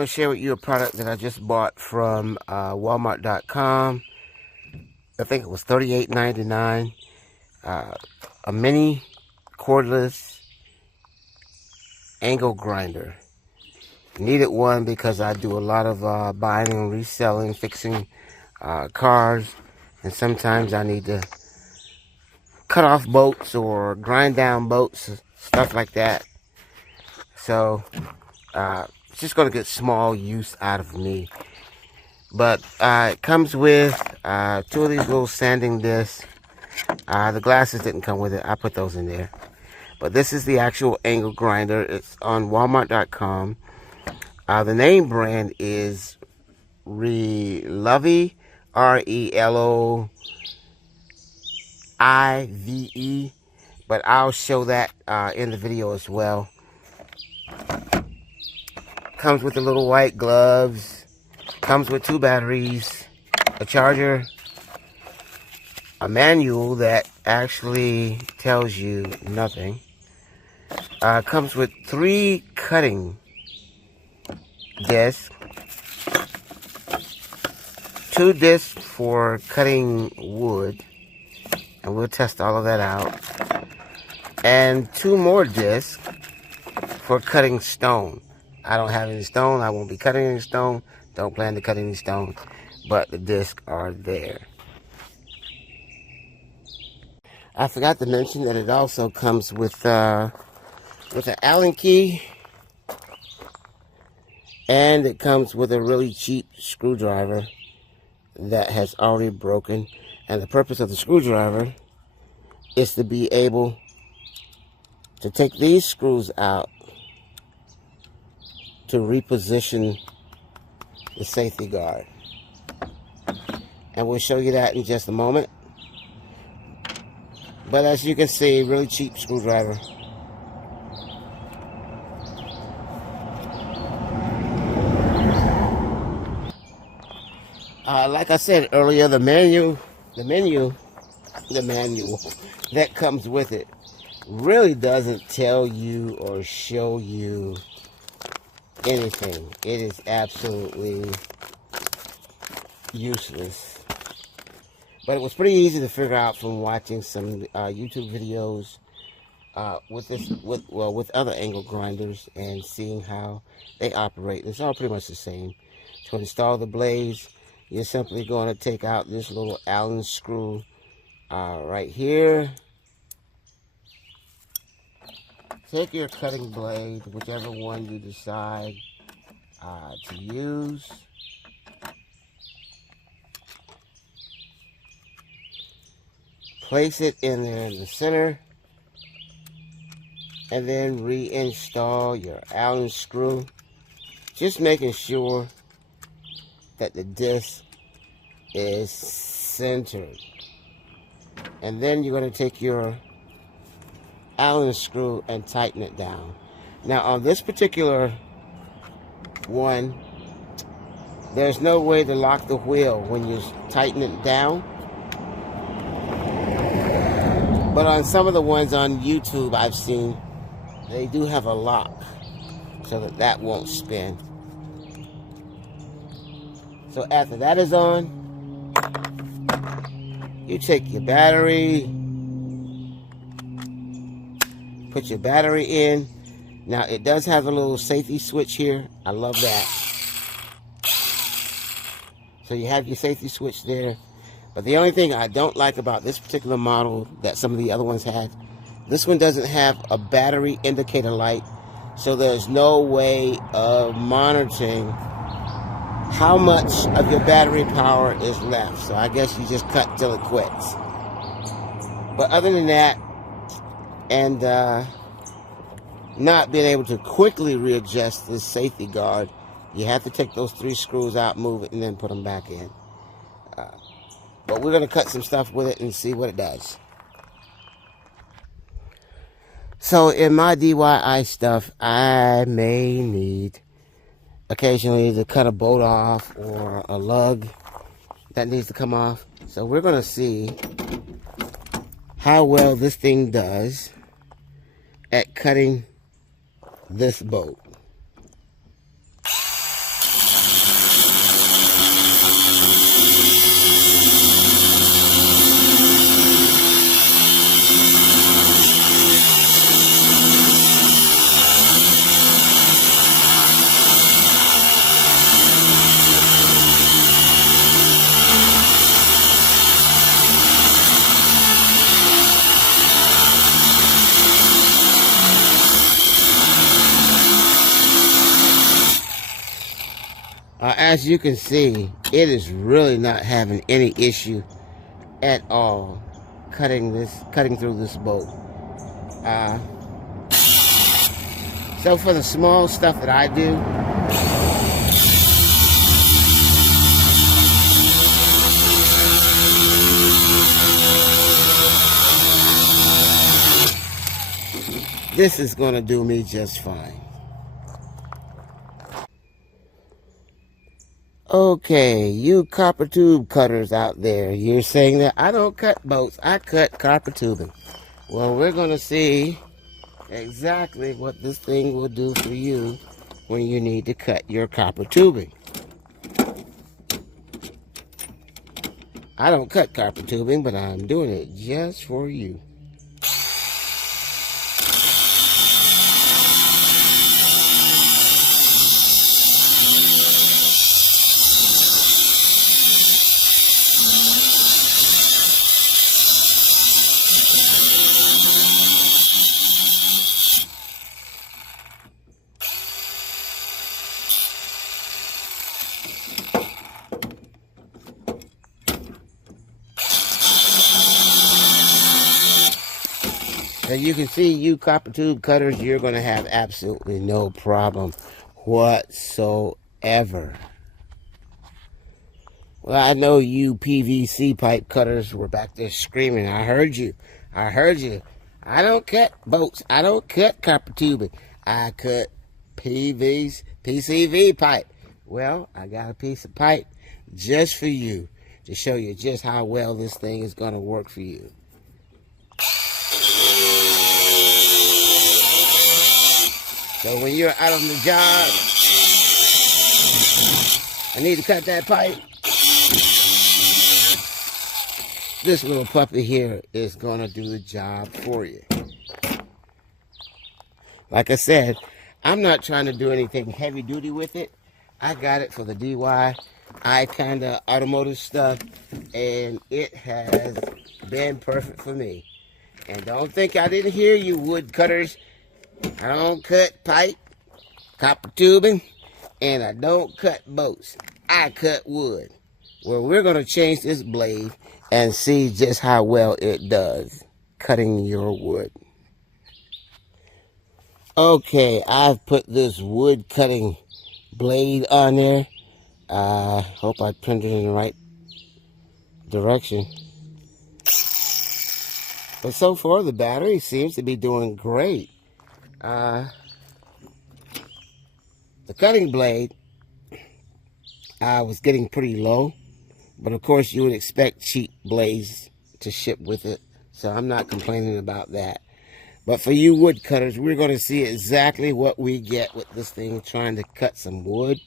want to share with you a product that I just bought from Walmart.com. I think it was $38.99. A mini cordless angle grinder. Needed one because I do a lot of buying and reselling, fixing cars, and sometimes I need to cut off bolts or grind down bolts, stuff like that. So it's just going to get small use out of me. But it comes with 2 of these little sanding discs. The glasses didn't come with it. I put those in there. But this is the actual angle grinder. It's on Walmart.com. The name brand is Reloive, Reloive, but I'll show that in the video as well. Comes with the little white gloves. Comes with 2 batteries, a charger, a manual that actually tells you nothing. Comes with 3 cutting discs, 2 discs for cutting wood, and we'll test all of that out, and 2 more discs for cutting stone. I don't have any stone. I won't be cutting any stone. Don't plan to cut any stone, but the discs are there. I forgot to mention that it also comes with an Allen key, and it comes with a really cheap screwdriver that has already broken. And the purpose of the screwdriver is to be able to take these screws out to reposition the safety guard. And we'll show you that in just a moment. But as you can see, really cheap screwdriver. Like I said earlier, the manual that comes with it really doesn't tell you or show you anything. It is absolutely useless. But it was pretty easy to figure out from watching some YouTube videos with other angle grinders and seeing how they operate. It's all pretty much the same. To install the blades, you're simply going to take out this little Allen screw right here. Take your cutting blade, whichever one you decide to use. Place it in there in the center, and then reinstall your Allen screw, just making sure that the disc is centered. And then you're going to take your Allen screw and tighten it down. Now on this particular one, there's no way to lock the wheel when you tighten it down. But on some of the ones on YouTube I've seen, they do have a lock so that won't spin. So after that is on, you take your battery, put your battery in. Now it does have a little safety switch here. I love that. So you have your safety switch there. But the only thing I don't like about this particular model that some of the other ones have, this one doesn't have a battery indicator light. So there's no way of monitoring how much of your battery power is left. So I guess you just cut till it quits. But other than that, and not being able to quickly readjust this safety guard, you have to take those 3 screws out, move it, and then put them back in. But we're going to cut some stuff with it and see what it does. So in my DIY stuff, I may need occasionally to cut a bolt off or a lug that needs to come off. So we're going to see how well this thing does at cutting this bolt. as you can see, it is really not having any issue at all cutting through this bolt. So for the small stuff that I do, this is going to do me just fine. Okay, you copper tube cutters out there, you're saying that I don't cut bolts, I cut copper tubing. Well, we're going to see exactly what this thing will do for you when you need to cut your copper tubing. I don't cut copper tubing, but I'm doing it just for you. So you can see, you copper tube cutters, you're going to have absolutely no problem whatsoever. Well, I know you PVC pipe cutters were back there screaming. I heard you. I heard you. I don't cut bolts. I don't cut copper tubing. I cut PCV pipe. Well, I got a piece of pipe just for you to show you just how well this thing is going to work for you. So when you're out on the job, I need to cut that pipe. This little puppy here is going to do the job for you. Like I said, I'm not trying to do anything heavy duty with it. I got it for the DIY kind of automotive stuff, and it has been perfect for me. And don't think I didn't hear you, wood cutters. I don't cut pipe, copper tubing, and I don't cut bolts. I cut wood. Well, we're going to change this blade and see just how well it does cutting your wood. Okay, I've put this wood cutting blade on there. Hope I turned it in the right direction. But so far, the battery seems to be doing great. The cutting blade was getting pretty low, but of course you would expect cheap blades to ship with it, so I'm not complaining about that. But for you wood cutters, we're going to see exactly what we get with this thing trying to cut some wood.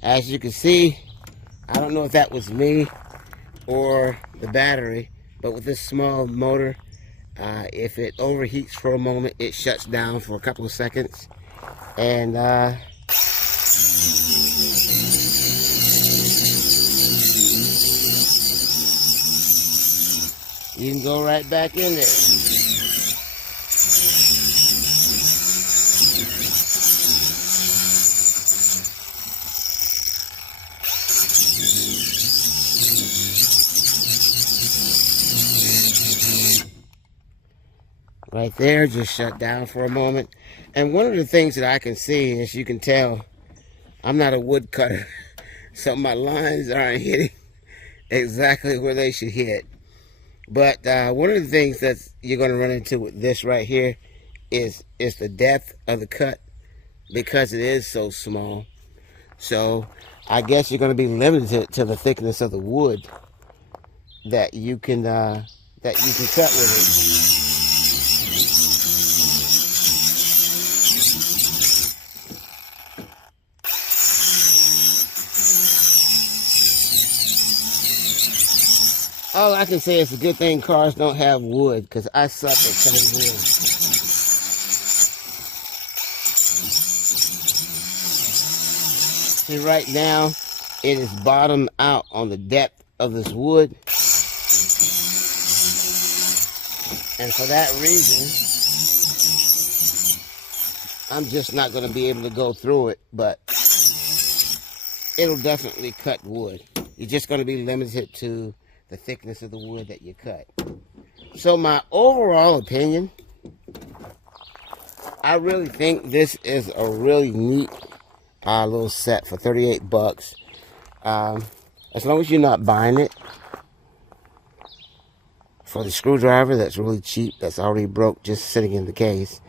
As you can see, I don't know if that was me or the battery, but with this small motor, if it overheats for a moment, it shuts down for a couple of seconds, and you can go right back in there. Right there, just shut down for a moment. And one of the things that I can see, as you can tell, I'm not a wood cutter, so my lines aren't hitting exactly where they should hit. But one of the things that you're going to run into with this right here is the depth of the cut, because it is so small. So I guess you're going to be limited to the thickness of the wood that you can cut with it. All I can say is it's a good thing cars don't have wood, because I suck at cutting wood. See, right now, it is bottomed out on the depth of this wood. And for that reason, I'm just not going to be able to go through it, but it'll definitely cut wood. You're just going to be limited to the thickness of the wood that you cut. So my overall opinion, I really think this is a really neat little set for 38 bucks. As long as you're not buying it for the screwdriver that's really cheap, that's already broke, just sitting in the case,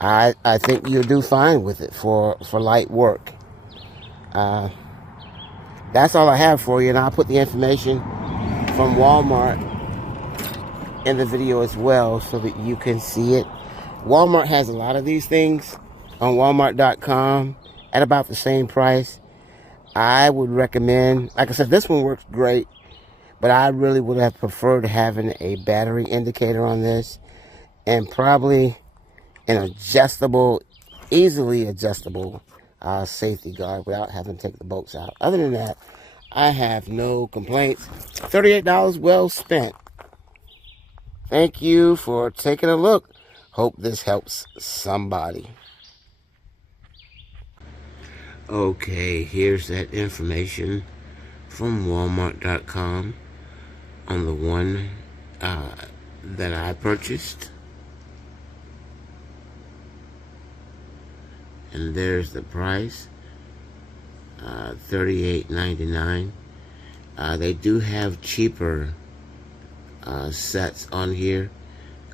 I think you'll do fine with it for light work. That's all I have for you, and I'll put the information from Walmart in the video as well so that you can see it. Walmart has a lot of these things on Walmart.com at about the same price. I would recommend, like I said, this one works great, but I really would have preferred having a battery indicator on this, and probably an adjustable, easily adjustable safety guard without having to take the bolts out. Other than that, I have no complaints. $38 well spent. Thank you for taking a look. Hope this helps somebody. Okay, here's that information from Walmart.com on the one that I purchased. And there's the price, $38.99. They do have cheaper sets on here,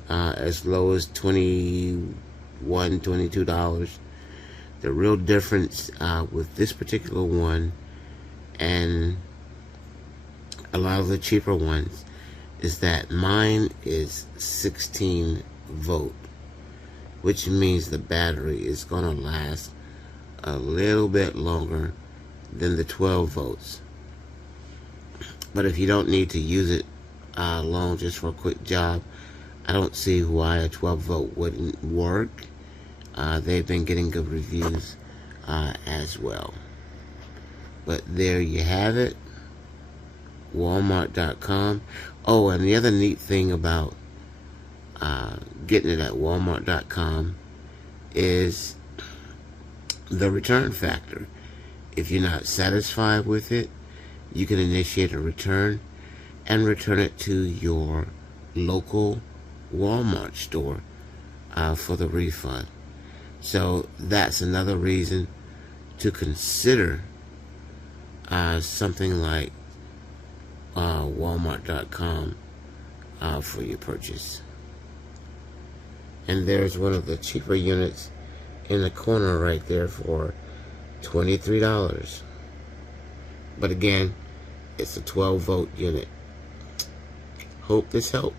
as low as $21, $22. The real difference with this particular one and a lot of the cheaper ones is that mine is 16 volt, which means the battery is going to last a little bit longer than the 12 volts. But if you don't need to use it long, just for a quick job, I don't see why a 12 volt wouldn't work. They've been getting good reviews as well. But there you have it, Walmart.com. Oh, and the other neat thing about getting it at Walmart.com is the return factor. If you're not satisfied with it, you can initiate a return and return it to your local Walmart store for the refund. So that's another reason to consider something like Walmart.com for your purchase. And there's one of the cheaper units in the corner right there for $23. But again, it's a 12 volt unit. Hope this helped.